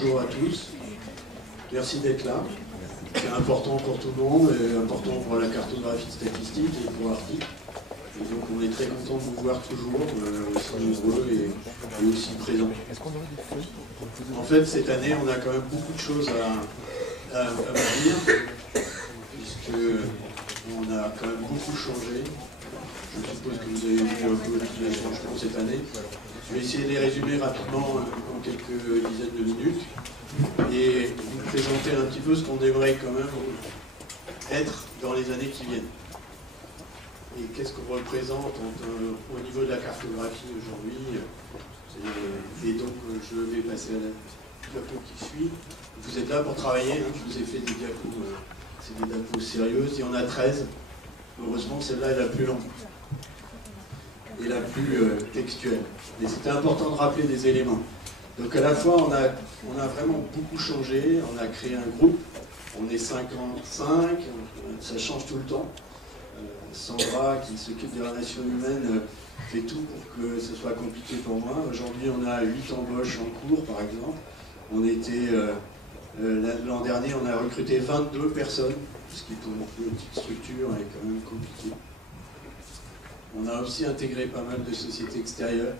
Bonjour à tous, merci d'être là. C'est important pour tout le monde, et important pour la cartographie statistique et pour Arctic. Et donc on est très content de vous voir toujours, aussi nombreux et aussi présents. En fait, cette année, on a quand même beaucoup de choses à vous dire, puisqu'on a quand même beaucoup changé. Je suppose que vous avez vu un peu tous les changements cette année. Je vais essayer de les résumer rapidement en quelques dizaines de minutes et vous présenter un petit peu ce qu'on aimerait quand même être dans les années qui viennent. Et qu'est-ce qu'on représente au niveau de la cartographie aujourd'hui. Et donc je vais passer à la diapo qui suit. Vous êtes là pour travailler, hein, je vous ai fait des diapos, c'est des diapos sérieuses, il y en a 13. Heureusement celle-là est la plus longue et la plus textuelle. Mais c'était important de rappeler des éléments. Donc à la fois, on a vraiment beaucoup changé, on a créé un groupe, on est 55, ça change tout le temps. Sandra, qui s'occupe des relations humaines, fait tout pour que ce soit compliqué pour moi. Aujourd'hui, on a 8 embauches en cours, par exemple. On était, l'an dernier, on a recruté 22 personnes, ce qui pour une petite structure est quand même compliqué. On a aussi intégré pas mal de sociétés extérieures.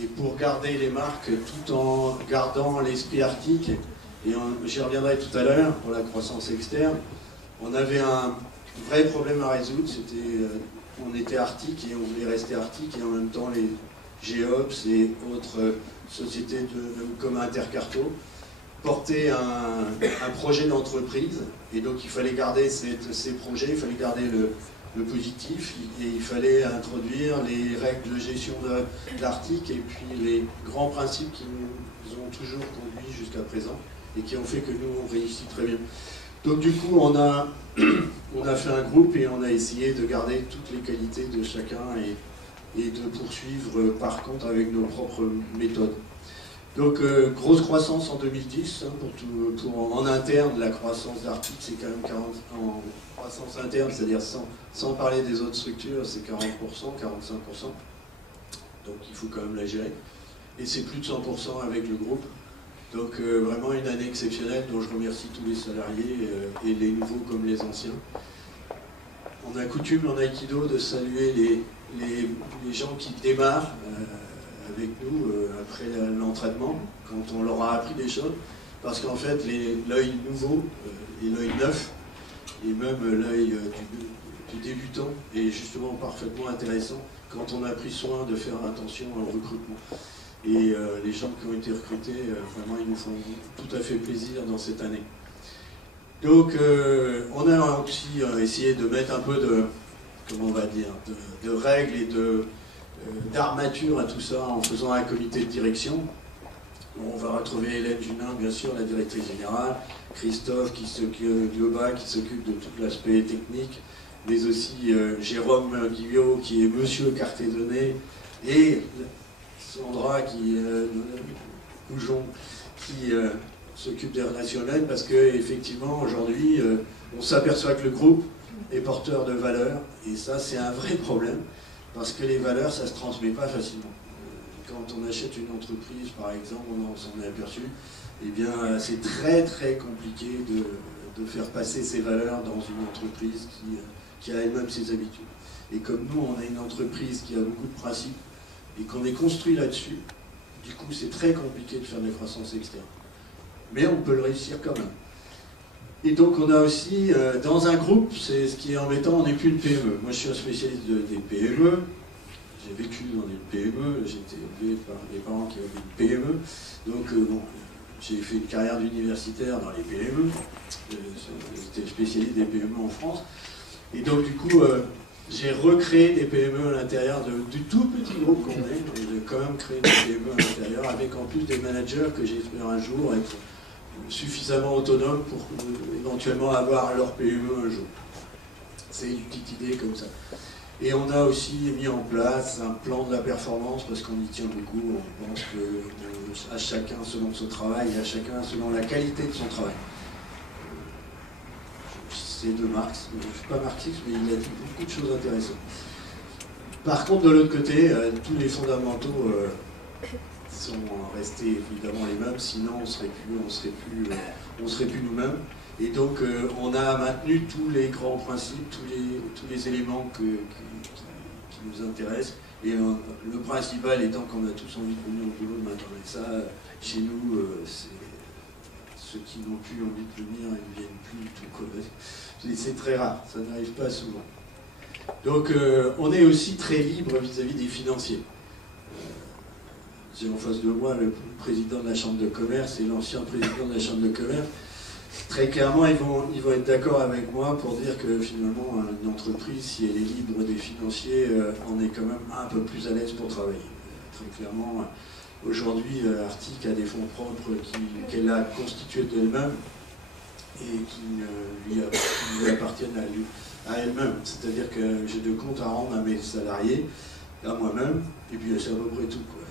Et pour garder les marques tout en gardant l'esprit arctique, et j'y reviendrai tout à l'heure pour la croissance externe, on avait un vrai problème à résoudre. On était arctique et on voulait rester arctique, et en même temps les GEOPS et autres sociétés comme Intercarto portaient un projet d'entreprise, et donc il fallait garder ces projets, il fallait garder le positif, et il fallait introduire les règles de gestion de l'Arctique et puis les grands principes qui nous ont toujours conduits jusqu'à présent et qui ont fait que nous on réussit très bien. Donc du coup on a fait un groupe et on a essayé de garder toutes les qualités de chacun et de poursuivre par contre avec nos propres méthodes. Donc grosse croissance en 2010, hein, en interne, la croissance d'Arctic c'est quand même 40%, en croissance interne, c'est-à-dire sans parler des autres structures, c'est 40%, 45%, donc il faut quand même la gérer. Et c'est plus de 100% avec le groupe, donc vraiment une année exceptionnelle dont je remercie tous les salariés et les nouveaux comme les anciens. On a coutume en Aikido de saluer les gens qui démarrent avec nous après l'entraînement, quand on leur a appris des choses, parce qu'en fait l'œil nouveau et l'œil neuf, et même l'œil du débutant est justement parfaitement intéressant quand on a pris soin de faire attention au recrutement. Et les gens qui ont été recrutés, vraiment ils nous font tout à fait plaisir dans cette année. Donc on a aussi essayé de mettre un peu de, comment on va dire, de règles et d'armature à tout ça en faisant un comité de direction. On va retrouver Hélène Junin, bien sûr, la directrice générale, Christophe qui s'occupe de tout l'aspect technique, mais aussi Jérôme Guillot qui est monsieur Cartédonné, et Sandra Goujon qui s'occupe des relations humaines, parce qu'effectivement aujourd'hui on s'aperçoit que le groupe est porteur de valeurs, et ça c'est un vrai problème. Parce que les valeurs, ça ne se transmet pas facilement. Quand on achète une entreprise, par exemple, on s'en est aperçu, eh bien, c'est très très compliqué de faire passer ces valeurs dans une entreprise qui a elle-même ses habitudes. Et comme nous, on a une entreprise qui a beaucoup de principes et qu'on est construit là-dessus, du coup, c'est très compliqué de faire des croissances externes. Mais on peut le réussir quand même. Et donc on a aussi, dans un groupe, c'est ce qui est embêtant, on n'est plus une PME. Moi je suis un spécialiste des PME, j'ai vécu dans une PME, j'ai été élevé par des parents qui avaient une PME, donc bon, j'ai fait une carrière d'universitaire dans les PME, j'étais spécialiste des PME en France, et donc du coup j'ai recréé des PME à l'intérieur du tout petit groupe qu'on est, et j'ai quand même créé des PME à l'intérieur, avec en plus des managers que j'espère un jour être suffisamment autonomes pour éventuellement avoir leur PME un jour. C'est une petite idée comme ça. Et on a aussi mis en place un plan de la performance, parce qu'on y tient beaucoup, on pense que à chacun selon son travail, et à chacun selon la qualité de son travail. C'est de Marx, je ne suis pas marxiste, mais il a dit beaucoup de choses intéressantes. Par contre, de l'autre côté, tous les fondamentaux sont restés évidemment les mêmes, sinon on serait plus nous-mêmes. Et donc on a maintenu tous les grands principes, tous les éléments qui nous intéressent. Et le principal étant qu'on a tous envie de venir au boulot de matin. Et ça, chez nous, ceux qui n'ont plus envie de venir, ils ne viennent plus du tout. C'est très rare, ça n'arrive pas souvent. Donc on est aussi très libre vis-à-vis des financiers. J'ai en face de moi le président de la Chambre de commerce et l'ancien président de la Chambre de commerce. Très clairement, ils vont être d'accord avec moi pour dire que finalement, une entreprise, si elle est libre des financiers, on est quand même un peu plus à l'aise pour travailler. Très clairement, aujourd'hui, Arctic a des fonds propres qu'elle a constitués d'elle-même et qui lui appartiennent à elle-même. C'est-à-dire que j'ai de comptes à rendre à mes salariés, à moi-même, et puis c'est à peu près tout, quoi.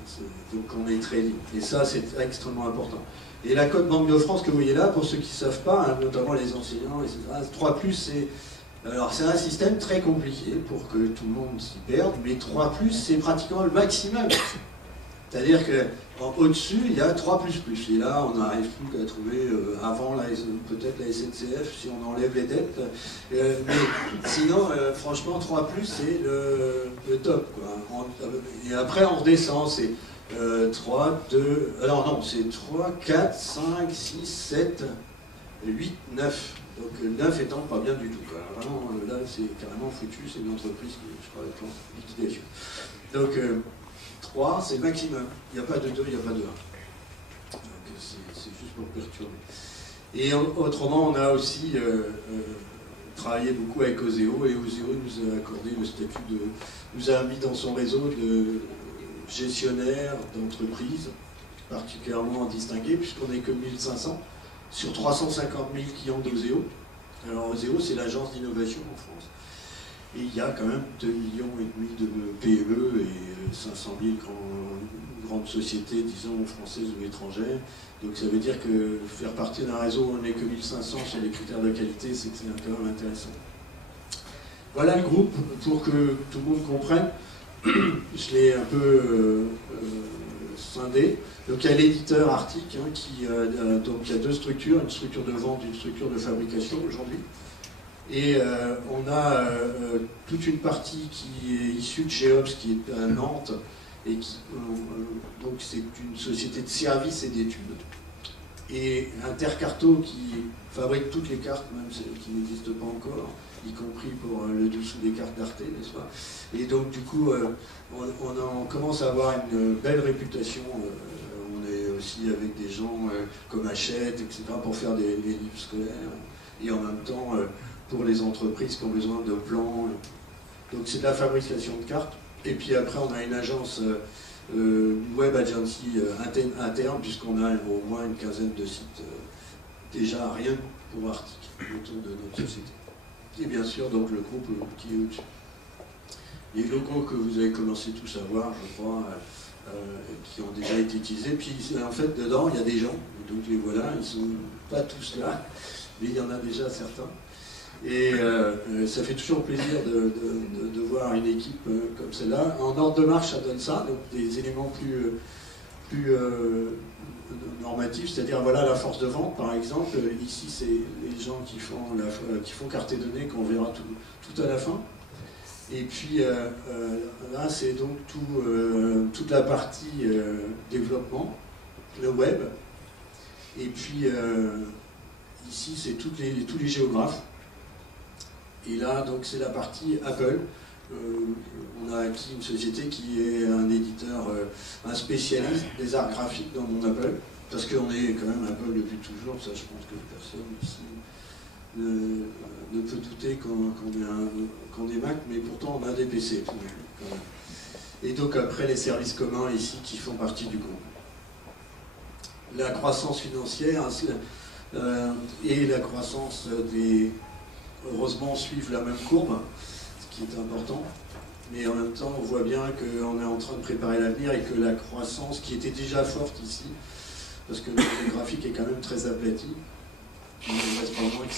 Donc on est très libre. Et ça, c'est extrêmement important. Et la cote Banque de France que vous voyez là, pour ceux qui ne savent pas, hein, notamment les enseignants, etc., 3+, c'est un système très compliqué pour que tout le monde s'y perde, mais 3+, c'est pratiquement le maximum. C'est-à-dire qu'au-dessus, il y a 3++. Et là, on n'arrive plus qu'à trouver, avant peut-être la SNCF, si on enlève les dettes. Mais sinon, franchement, 3+, c'est le top, quoi. Et après, on redescend, c'est 3, 2... Alors non, c'est 3, 4, 5, 6, 7, 8, 9. Donc 9 étant pas bien du tout, quoi. Vraiment, là, c'est carrément foutu, c'est une entreprise qui, je crois, est en liquidation. Donc 3, c'est le maximum. Il n'y a pas de 2, il n'y a pas de 1. Donc c'est juste pour perturber. Et autrement, on a aussi travaillé beaucoup avec Oseo, et Oseo nous a accordé le statut nous a mis dans son réseau de gestionnaire d'entreprise, particulièrement distingué, puisqu'on n'est que 1500 sur 350 000 clients d'Oseo. Alors Oseo, c'est l'agence d'innovation en France. Et il y a quand même 2,5 millions de PME et 500 000 grandes sociétés, disons, françaises ou étrangères. Donc ça veut dire que faire partie d'un réseau où on n'est que 1500 sur les critères de qualité, c'est quand même intéressant. Voilà le groupe, pour que tout le monde comprenne. Je l'ai un peu scindé. Donc il y a l'éditeur Arctic, hein, donc il y a deux structures, une structure de vente et une structure de fabrication aujourd'hui. Et on a toute une partie qui est issue de Geops, qui est à Nantes, et donc c'est une société de services et d'études. Et Intercarto qui fabrique toutes les cartes, même celles qui n'existent pas encore, y compris pour le dessous des cartes d'Arte, n'est-ce pas? Et donc du coup, on commence à avoir une belle réputation. On est aussi avec des gens comme Hachette, etc., pour faire des livres scolaires. Et en même temps, pour les entreprises qui ont besoin de plans. Donc c'est de la fabrication de cartes. Et puis après, on a une agence, web agency interne, puisqu'on a au moins une quinzaine de sites, déjà rien pour Arctic, autour de notre société. Et bien sûr, donc le groupe qui est au-dessus. Les logos que vous avez commencé tous à voir, je crois, qui ont déjà été utilisés. Puis en fait, dedans, il y a des gens, donc les voilà, ils ne sont pas tous là, mais il y en a déjà certains. Et ça fait toujours plaisir de voir une équipe comme celle-là. En ordre de marche, ça donne ça, donc des éléments plus normatifs, c'est-à-dire voilà la force de vente, par exemple. Ici, c'est les gens qui font carte et données, qu'on verra tout à la fin. Et puis là, c'est donc toute la partie développement, le web. Et puis ici, c'est tous les géographes. Et là, donc, c'est la partie Apple. On a acquis une société qui est un éditeur, un spécialiste des arts graphiques dans le monde Apple, parce qu'on est quand même Apple depuis toujours. Ça, je pense que personne ici ne peut douter qu'on est Mac, mais pourtant on a des PC quand même. Et donc après, les services communs ici qui font partie du groupe. La croissance financière et la croissance heureusement, suivent la même courbe, ce qui est important. Mais en même temps, on voit bien qu'on est en train de préparer l'avenir et que la croissance, qui était déjà forte ici, parce que le graphique est quand même très aplati, il ne reste pas moins que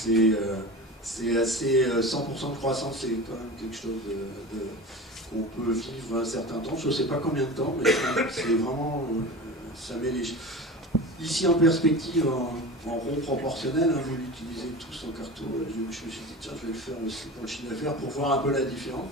c'est assez... 100% de croissance, c'est quand même quelque chose qu'on peut vivre un certain temps. Je ne sais pas combien de temps, mais c'est vraiment... ça met les... Ici en perspective, en rond proportionnel, hein, vous l'utilisez tous en carton. Je me suis dit, tiens, je vais le faire aussi pour le chiffre d'affaires pour voir un peu la différence.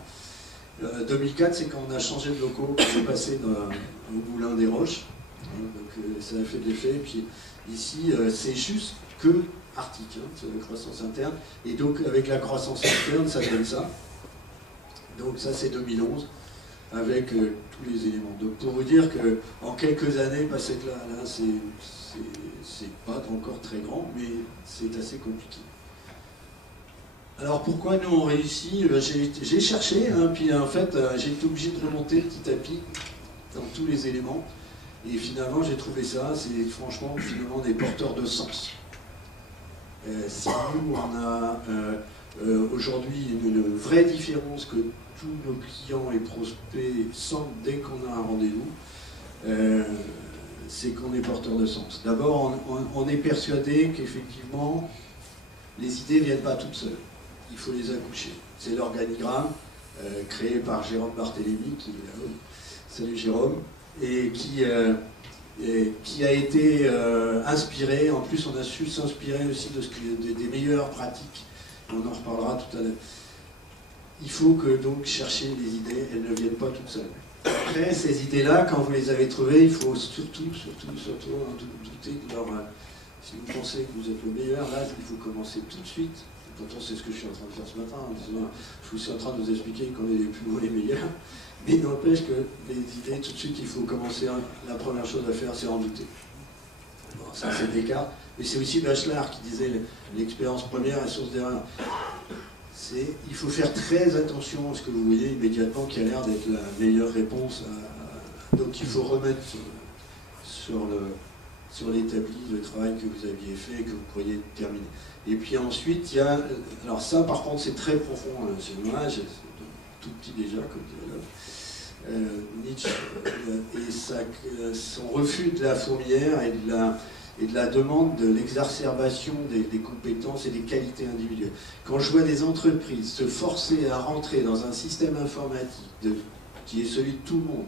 2004, c'est quand on a changé de locaux, on est passé au Moulin des Roches. Donc ça a fait de l'effet. Et puis ici, c'est juste que Arctic, hein, c'est la croissance interne. Et donc avec la croissance interne, ça donne ça. Donc ça, c'est 2011. Avec tous les éléments. Donc pour vous dire qu'en quelques années, passer de là à là, c'est pas encore très grand, mais c'est assez compliqué. Alors pourquoi nous on réussit? J'ai cherché, hein, puis en fait j'ai été obligé de remonter petit à petit dans tous les éléments, et finalement j'ai trouvé ça, c'est franchement finalement des porteurs de sens. Si nous on a aujourd'hui une vraie différence que tous nos clients et prospects sentent dès qu'on a un rendez-vous, c'est qu'on est porteur de sens. D'abord, on est persuadé qu'effectivement, les idées ne viennent pas toutes seules. Il faut les accoucher. C'est l'organigramme créé par Jérôme Barthélémy, salut Jérôme, et qui a été inspiré. En plus, on a su s'inspirer aussi des meilleures pratiques. On en reparlera tout à l'heure. Il faut que donc chercher les idées, elles ne viennent pas toutes seules. Après, ces idées-là, quand vous les avez trouvées, il faut surtout en douter de leur... Si vous pensez que vous êtes le meilleur, là, il faut commencer tout de suite. Pourtant, c'est ce que je suis en train de faire ce matin. Je suis en train de vous expliquer qu'on est les plus bons, les meilleurs. Mais il n'empêche que les idées, tout de suite, il faut commencer. La première chose à faire, c'est en douter. Bon, ça, c'est Descartes. Mais c'est aussi Bachelard qui disait l'expérience première est source d'erreur. Il faut faire très attention à ce que vous voyez immédiatement qui a l'air d'être la meilleure réponse. Donc il faut remettre sur l'établi le travail que vous aviez fait et que vous pourriez terminer. Et puis ensuite, il y a... Alors ça, par contre, c'est très profond. C'est dommage, c'est tout petit déjà, comme dirait Nietzsche. Et son refus de la fourmilière et de la demande de l'exacerbation des compétences et des qualités individuelles. Quand je vois des entreprises se forcer à rentrer dans un système informatique qui est celui de tout le monde,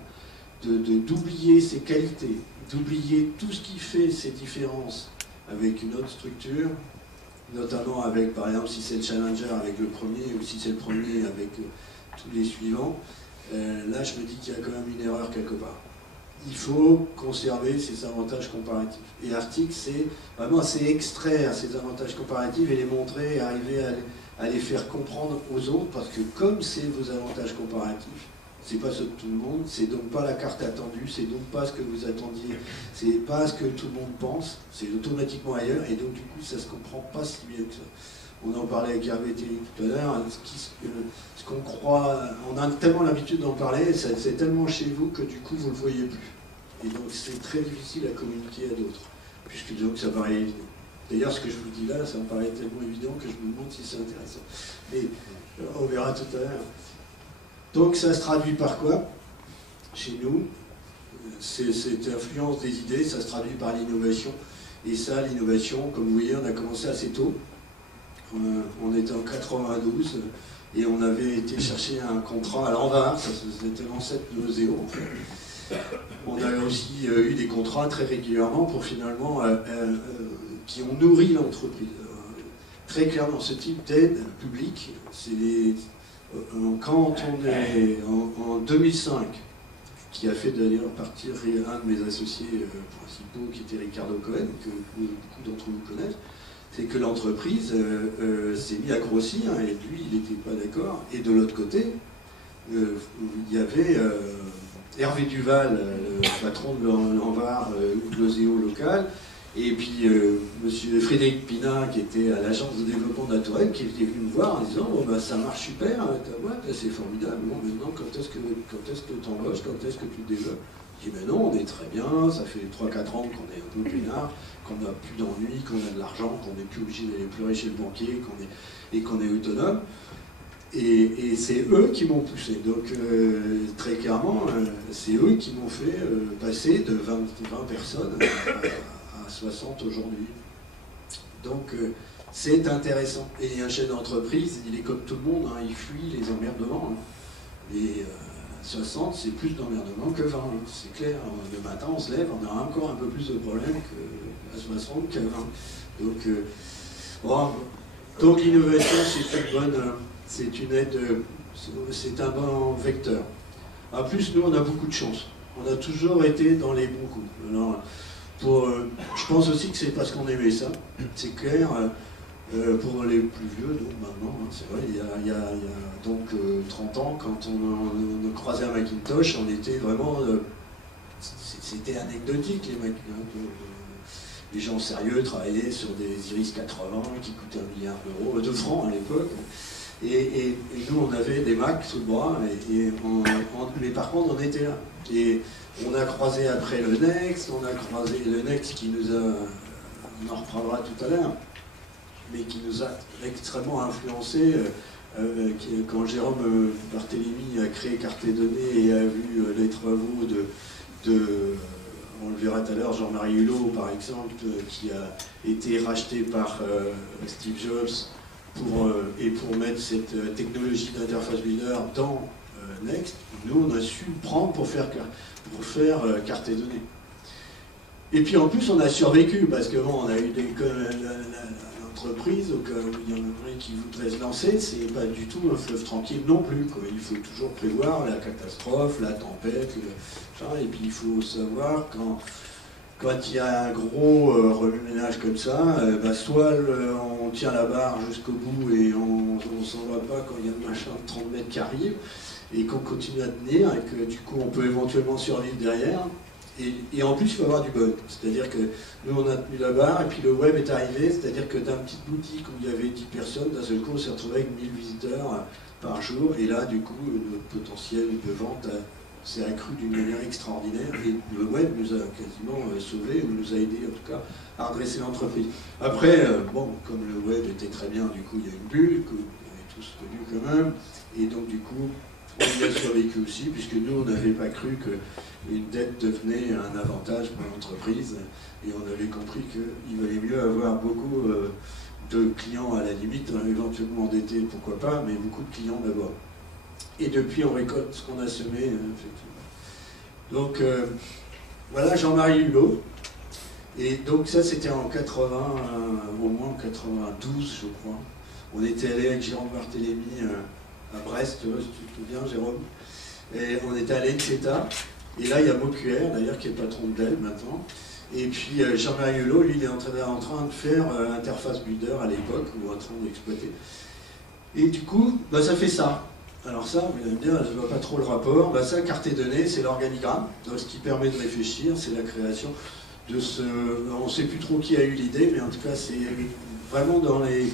d'oublier ses qualités, d'oublier tout ce qui fait ses différences avec une autre structure, notamment avec, par exemple, si c'est le challenger avec le premier, ou si c'est le premier avec tous les suivants, là je me dis qu'il y a quand même une erreur quelque part. Il faut conserver ces avantages comparatifs. Et Arctic, c'est vraiment extraire ces avantages comparatifs et les montrer, et arriver à les faire comprendre aux autres, parce que comme c'est vos avantages comparatifs, c'est pas ceux de tout le monde, c'est donc pas la carte attendue, c'est donc pas ce que vous attendiez, c'est pas ce que tout le monde pense, c'est automatiquement ailleurs, et donc du coup ça se comprend pas si bien que ça. On en parlait avec Hervé Théry tout à l'heure, ce qu'on croit, on a tellement l'habitude d'en parler, c'est tellement chez vous que du coup vous ne le voyez plus. Et donc c'est très difficile à communiquer à d'autres, puisque donc ça paraît évident. D'ailleurs ce que je vous dis là, ça me paraît tellement évident que je me demande si c'est intéressant. Mais on verra tout à l'heure. Donc ça se traduit par quoi chez nous? Cette influence des idées, ça se traduit par l'innovation. Et ça, l'innovation, comme vous voyez, on a commencé assez tôt. On était en 92 et on avait été chercher un contrat à l'Anvar, c'était l'ancêtre de Oseo en fait. On a aussi eu des contrats très régulièrement pour finalement qui ont nourri l'entreprise. Très clairement, ce type d'aide publique, c'est quand on est en 2005, qui a fait d'ailleurs partir un de mes associés principaux, qui était Ricardo Cohen, que beaucoup d'entre vous connaissent, c'est que l'entreprise s'est mise à grossir, et lui, il n'était pas d'accord. Et de l'autre côté, il y avait Hervé Duval, le patron de l'Anvar, de l'Oseo local, et puis monsieur Frédéric Pina, qui était à l'agence de développement de la Touraine, qui était venu me voir en disant bon, bah, ça marche super, ta boîte, c'est formidable, bon, maintenant quand est-ce que tu embauches, quand est-ce que tu te développes? Je dis mais non, on est très bien, ça fait 3-4 ans qu'on est un peu peinard, qu'on n'a plus d'ennuis, qu'on a de l'argent, qu'on n'est plus obligé d'aller pleurer chez le banquier, qu'on est autonome. Et c'est eux qui m'ont poussé. Donc très clairement, c'est eux qui m'ont fait passer de 20 personnes à 60 aujourd'hui. Donc c'est intéressant. Et un chef d'entreprise, il est comme tout le monde, hein, il fuit les emmerdements. Hein. 60, c'est plus d'emmerdement que 20. C'est clair, le matin on se lève, on aura encore un peu plus de problèmes qu'à 60 qu'à 20. Donc, bon, donc l'innovation, c'est une aide, c'est un bon vecteur. En plus, nous, on a beaucoup de chance. On a toujours été dans les bons coups. Alors, je pense aussi que c'est parce qu'on aimait ça. C'est clair, pour les plus vieux, donc maintenant, hein, c'est vrai, il y a donc 30 ans, quand on croisait un Macintosh, on était vraiment... c'était anecdotique, les Mac. Les gens sérieux travaillaient sur des Iris 80 qui coûtaient 1 milliard d'euros, de francs à l'époque. Et nous, on avait des Macs sous le bras, mais par contre, on était là. Et on a croisé après le Next, on a croisé le Next qui nous a, on en reparlera tout à l'heure, mais qui nous a extrêmement influencé. Quand Jérôme Barthélemy a créé Carte Données et a vu les travaux on le verra tout à l'heure, Jean-Marie Hulot, par exemple, qui a été racheté par Steve Jobs pour mettre cette technologie d'interface builder dans Next, nous on a su le prendre pour faire Carte Données. Et puis en plus on a survécu, parce que bon, on a eu l'entreprise, au cas où il y en a qui voudraient se lancer, c'est pas du tout un fleuve tranquille non plus, quoi. Il faut toujours prévoir la catastrophe, la tempête, et puis il faut savoir quand il y a un gros remue-ménage comme ça, soit on tient la barre jusqu'au bout et on s'en va pas quand il y a un machin de 30 mètres qui arrive, et qu'on continue à tenir, et que du coup on peut éventuellement survivre derrière. Et en plus, il faut avoir du bug. C'est-à-dire que nous, on a tenu la barre, et puis le web est arrivé, c'est-à-dire que d'une petite boutique où il y avait 10 personnes, d'un seul coup, on s'est retrouvé avec 1000 visiteurs par jour, et là, du coup, notre potentiel de vente s'est accru d'une manière extraordinaire, et le web nous a quasiment sauvés, ou nous a aidés, en tout cas, à redresser l'entreprise. Après, bon, comme le web était très bien, du coup, il y a une bulle, que vous avez tous connue quand même, et donc, du coup, on y a survécu aussi, puisque nous, on n'avait pas cru qu'une dette devenait un avantage pour l'entreprise, et on avait compris qu'il valait mieux avoir beaucoup de clients à la limite, éventuellement endettés, pourquoi pas, mais beaucoup de clients d'abord. Et depuis, on récolte ce qu'on a semé, effectivement. Donc, voilà Jean-Marie Hulot. Et donc ça, c'était en 80, au moins en 92, je crois. On était allé avec Jérôme Barthélemy à Brest, si tu te souviens, Jérôme. Et on était allé à l'ENSETA. Et là, il y a Mocuer, d'ailleurs, qui est patron de Dell maintenant. Et puis Jean-Marie Hulot, lui, il est en train de faire Interface Builder à l'époque, ou en train d'exploiter. Et du coup, ça fait ça. Alors ça, vous allez me dire, je ne vois pas trop le rapport. Ça, Carte Données, c'est l'organigramme. Donc ce qui permet de réfléchir, c'est la création de ce... On ne sait plus trop qui a eu l'idée, mais en tout cas, c'est vraiment dans les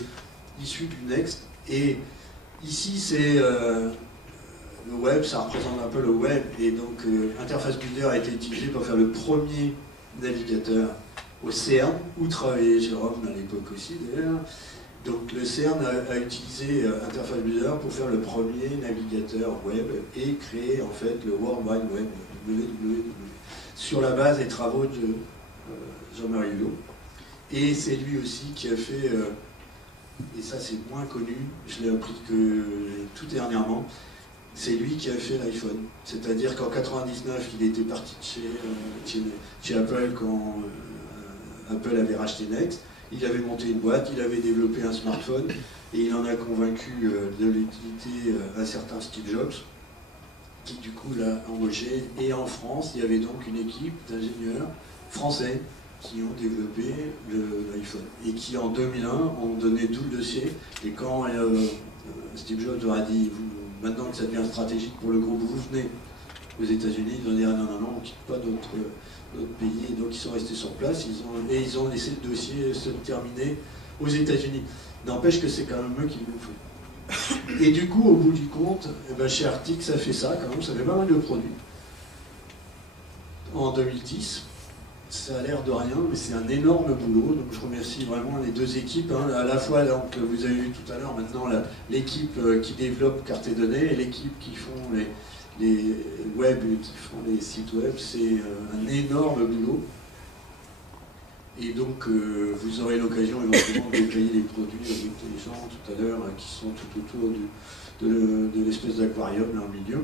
issues du Next. Et ici, c'est le web, ça représente un peu le web. Et donc, Interface Builder a été utilisé pour faire le premier navigateur au CERN, où travaillait Jérôme à l'époque aussi, d'ailleurs. Donc le CERN a utilisé Interface Builder pour faire le premier navigateur web et créer en fait le World Wide Web, WWW, sur la base des travaux de Jean-Marie Hulot. Et c'est lui aussi qui a fait, et ça c'est moins connu, je l'ai appris que tout dernièrement, c'est lui qui a fait l'iPhone. C'est-à-dire qu'en 99, il était parti chez Apple quand Apple avait racheté Next. Il avait monté une boîte, il avait développé un smartphone et il en a convaincu de l'utilité un certain Steve Jobs, qui du coup l'a embauché. Et en France, il y avait donc une équipe d'ingénieurs français qui ont développé l'iPhone et qui en 2001 ont donné tout le dossier. Et quand Steve Jobs leur a dit, maintenant que ça devient stratégique pour le groupe, vous venez aux États-Unis, ils ont dit, ah non, on ne quitte pas notre pays, et donc ils sont restés sur place, ils ont laissé le dossier se terminer aux États-Unis. N'empêche que c'est quand même eux qui l'ont fait. Et du coup, au bout du compte, chez Arctic, ça fait ça quand même, ça fait pas mal de produits. En 2010, ça a l'air de rien, mais c'est un énorme boulot, donc je remercie vraiment les deux équipes, à la fois, donc, vous avez vu tout à l'heure, maintenant, l'équipe qui développe Carte Données et l'équipe qui font les web, qui font les sites web, c'est un énorme boulot. Et donc, vous aurez l'occasion éventuellement de détailler les produits avec les gens tout à l'heure qui sont tout autour de l'espèce d'aquarium là au milieu.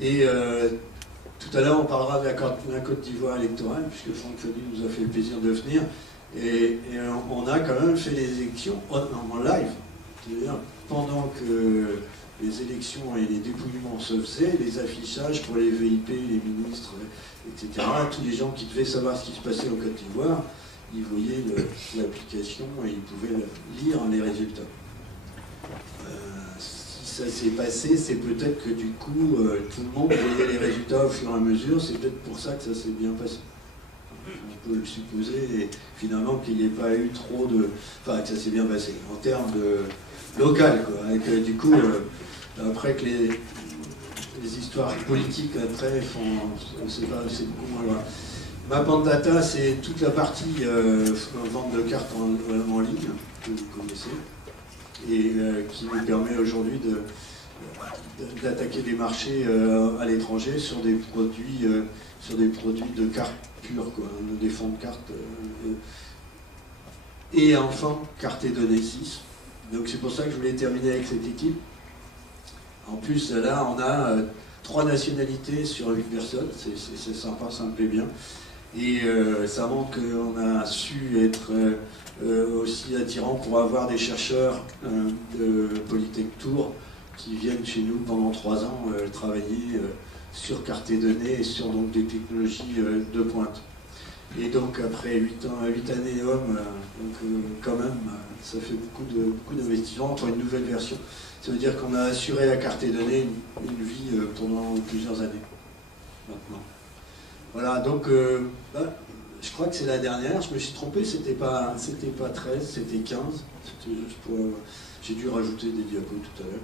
Et tout à l'heure, on parlera de la Côte d'Ivoire électorale, puisque Franck Feuilly nous a fait le plaisir de venir. Et on a quand même fait les élections en live. C'est-à-dire, pendant que les élections et les dépouillements se faisaient, les affichages pour les VIP, les ministres, etc., tous les gens qui devaient savoir ce qui se passait en Côte d'Ivoire, ils voyaient l'application et ils pouvaient lire les résultats. Si ça s'est passé, c'est peut-être que du coup, tout le monde voyait les résultats au fur et à mesure, c'est peut-être pour ça que ça s'est bien passé. On peut le supposer, et finalement qu'il n'y ait pas eu trop de... Enfin, que ça s'est bien passé, en termes de local, quoi. Et que du coup, après que les histoires politiques, après, on ne sait pas, c'est beaucoup moins loin. Mapandata, c'est toute la partie vente de cartes en ligne, que vous connaissez, et qui nous permet aujourd'hui d'attaquer des marchés à l'étranger sur des produits de cartes pures, quoi, des fonds de cartes. Et enfin, carte et données 6. Donc c'est pour ça que je voulais terminer avec cette équipe. En plus, là, on a 3 nationalités sur 8 personnes, c'est sympa, ça me plaît bien. Et ça montre qu'on a su être aussi attirant pour avoir des chercheurs de Polytech Tours qui viennent chez nous pendant 3 ans travailler sur carte et données et sur donc, des technologies de pointe. Et donc après 8 années hommes, quand même, ça fait beaucoup d'investissements pour une nouvelle version. Ça veut dire qu'on a assuré à carte et données une vie pendant plusieurs années maintenant. Voilà, donc je crois que c'est la dernière. Je me suis trompé, c'était pas 13, c'était 15. J'ai dû rajouter des diapos tout à l'heure.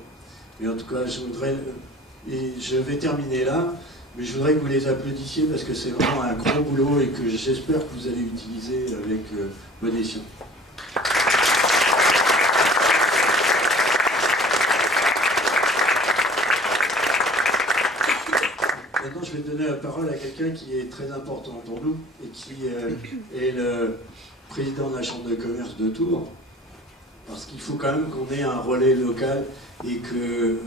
Mais en tout cas, je vais terminer là, mais je voudrais que vous les applaudissiez parce que c'est vraiment un gros boulot et que j'espère que vous allez utiliser avec bon escient. Maintenant, je vais donner la parole à quelqu'un qui est très important pour nous et qui est le président de la Chambre de commerce de Tours. Parce qu'il faut quand même qu'on ait un relais local et que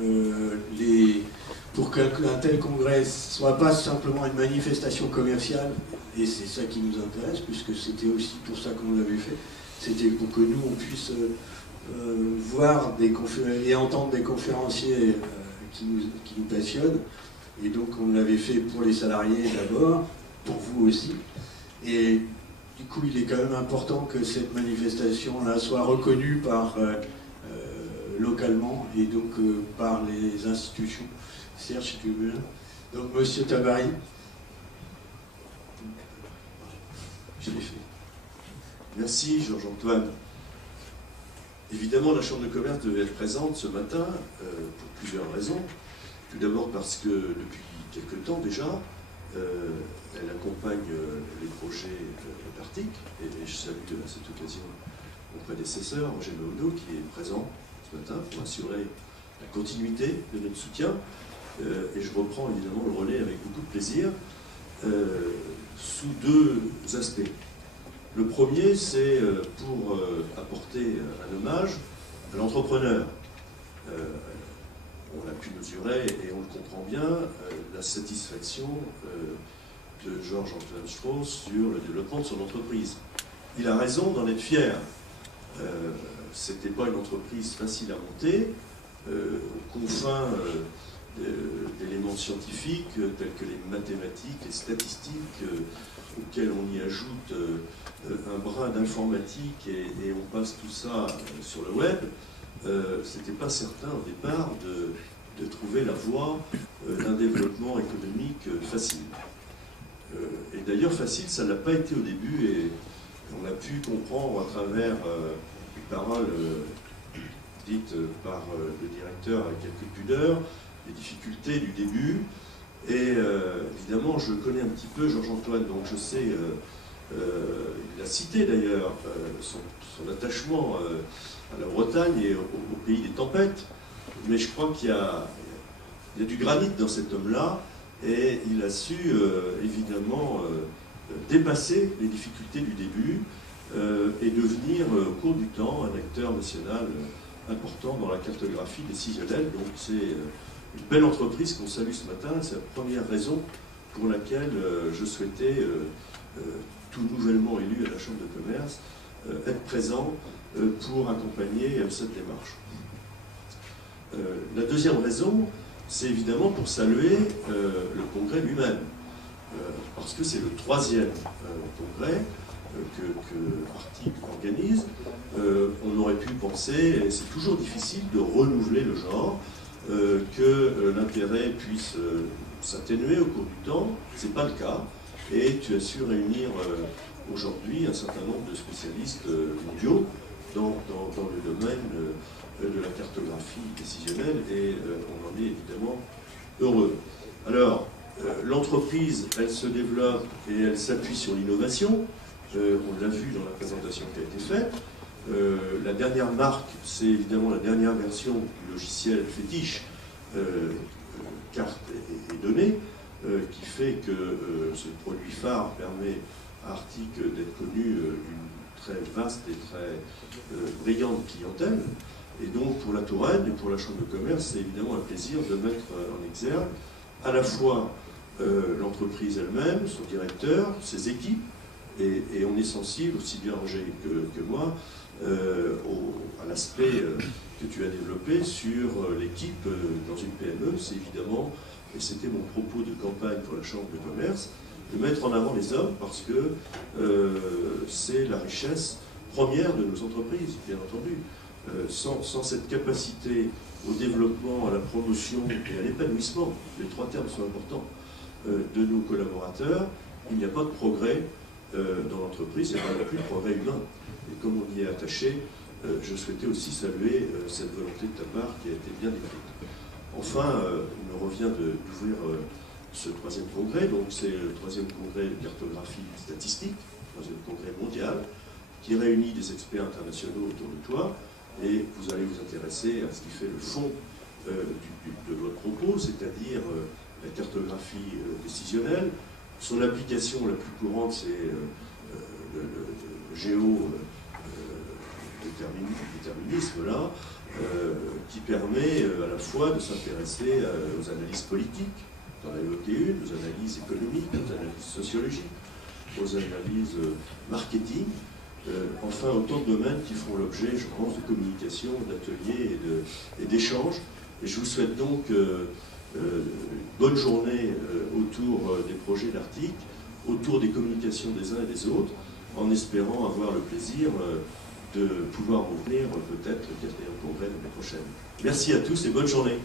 pour qu'un tel congrès ne soit pas simplement une manifestation commerciale, et c'est ça qui nous intéresse, puisque c'était aussi pour ça qu'on l'avait fait, c'était pour que nous, on puisse voir et entendre des conférenciers qui nous passionnent. Et donc on l'avait fait pour les salariés d'abord, pour vous aussi. Et du coup, il est quand même important que cette manifestation-là soit reconnue localement et donc par les institutions. Serge, si tu veux bien. Donc, Monsieur Tabary. Je l'ai fait. Merci, Georges-Antoine. Évidemment, la Chambre de commerce devait être présente ce matin pour plusieurs raisons. Tout d'abord parce que depuis quelque temps déjà, elle accompagne les projets d'Arctic, et je salue à cette occasion mon prédécesseur, Roger Maudo, qui est présent ce matin pour assurer la continuité de notre soutien. Et je reprends évidemment le relais avec beaucoup de plaisir, sous 2 aspects. Le premier, c'est pour apporter un hommage à l'entrepreneur. On a pu mesurer, et on le comprend bien, la satisfaction de Georges-Antoine Strauss sur le développement de son entreprise. Il a raison d'en être fier. C'était pas une entreprise facile à monter, aux confins d'éléments scientifiques tels que les mathématiques, les statistiques, auxquels on y ajoute un brin d'informatique et on passe tout ça sur le web. C'était pas certain au départ de trouver la voie d'un développement économique facile. Et d'ailleurs facile, ça ne l'a pas été au début, et on a pu comprendre à travers une parole dite par le directeur avec quelques pudeurs, les difficultés du début. Et évidemment, je connais un petit peu Georges-Antoine, donc je sais, il a cité d'ailleurs son attachement à la Bretagne et au pays des tempêtes, mais je crois qu'il y a du granit dans cet homme-là, et il a su évidemment dépasser les difficultés du début et devenir au cours du temps un acteur national important dans la cartographie décisionnelle. Donc c'est une belle entreprise qu'on salue ce matin. C'est la première raison pour laquelle je souhaitais, tout nouvellement élu à la Chambre de commerce, être présent pour accompagner cette démarche. La deuxième raison, c'est évidemment pour saluer le congrès lui-même, parce que c'est le troisième congrès que Arctic organise. On aurait pu penser, et c'est toujours difficile de renouveler le genre, que l'intérêt puisse s'atténuer au cours du temps. Ce n'est pas le cas, et tu as su réunir aujourd'hui un certain nombre de spécialistes mondiaux dans le domaine de la cartographie décisionnelle, et on en est évidemment heureux. Alors, l'entreprise, elle se développe et elle s'appuie sur l'innovation. On l'a vu dans la présentation qui a été faite. La dernière marque, c'est évidemment la dernière version du logiciel fétiche, carte et données, qui fait que ce produit phare permet à Arctic d'être connu d'une très vaste et très brillante clientèle. Et donc pour la Touraine et pour la Chambre de commerce, c'est évidemment un plaisir de mettre en exergue à la fois l'entreprise elle-même, son directeur, ses équipes, et on est sensible, aussi bien Roger que moi, à l'aspect que tu as développé sur l'équipe dans une PME. C'est évidemment, et c'était mon propos de campagne pour la Chambre de commerce, de mettre en avant les hommes, parce que c'est la richesse première de nos entreprises, bien entendu. Sans cette capacité au développement, à la promotion et à l'épanouissement, les trois termes sont importants, de nos collaborateurs, il n'y a pas de progrès dans l'entreprise, et pas non plus de progrès humain. Et comme on y est attaché, je souhaitais aussi saluer cette volonté de ta part qui a été bien décrite. Enfin, il me revient d'ouvrir ce troisième congrès, donc c'est le troisième congrès de cartographie statistique, troisième congrès mondial, qui réunit des experts internationaux autour de toi, et vous allez vous intéresser à ce qui fait le fond de votre propos, c'est-à-dire la cartographie décisionnelle. Son application la plus courante, c'est le géodéterminisme, là, qui permet à la fois de s'intéresser aux analyses politiques, d'en évoquer une, aux analyses économiques, aux analyses sociologiques, aux analyses marketing, enfin autant de domaines qui feront l'objet, je pense, de communication, d'ateliers et d'échanges. Et je vous souhaite donc bonne journée autour des projets d'Arctic, autour des communications des uns et des autres, en espérant avoir le plaisir de pouvoir ouvrir peut-être le 4e congrès l'année prochaine. Merci à tous et bonne journée.